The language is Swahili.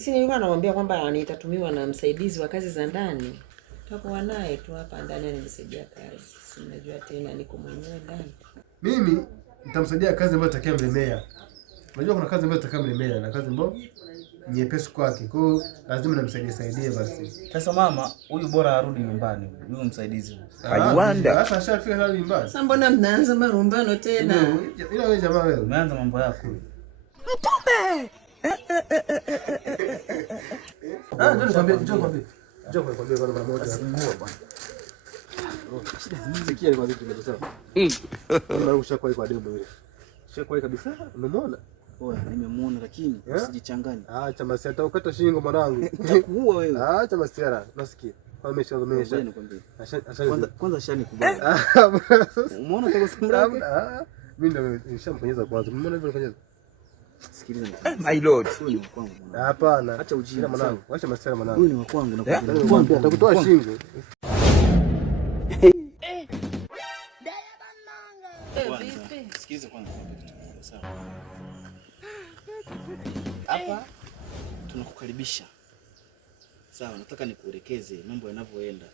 Sisi nilikuwa namwambia kwamba nitatumiwa na msaidizi wa kazi za ndani. Tutakuwa naye tu hapa ndani anisaidia kazi. Sinajua tena niko mwenyewe ndani. Mimi nitamsaidia kazi ambayo itakia mlemea. Unajua kuna kazi ambayo itakia mlemea na kazi ambayo nyepesi kwake. Kwa hiyo lazima nimsaidie basi. Sasa mama, huyu bora arudi nyumbani. Huyu msaidizi. Aiwanda. Sasa ashafika hadi nyumbani. Sasa mbona mnaanza marumbano tena? Ila wewe jamaa wewe. Umeanza mambo yako. Mtume. Ndio nikwambie kwa namba moja. Singua bwana. Sikia kwa vitu vile sawa. Kama ushakwai kwa demo ile. Ushakwai kabisa? Umemwona? Oya, nimemuona lakini usijichanganye. Acha masiara ukata shingo mwanangu. Nitakuua wewe. Acha masiara, nasikia. Kwa umesha. Kwanza shani kubaya. Umeona kama simrake? Mimi ndo nishamponyeza kwanza. Umeona hivyo nifanyeza? Sikiliza. My lord. Huyu ni wa kwangu mwanangu. Hapana. Acha ujinga mwanangu. Acha masiara mwanangu. Huyu ni wa kwangu na kuambia atakutoa shingo. Sikiliza kwanza. Sawa. Hapa tunakukaribisha. Sawa, nataka nikuelekeze mambo yanavyoenda.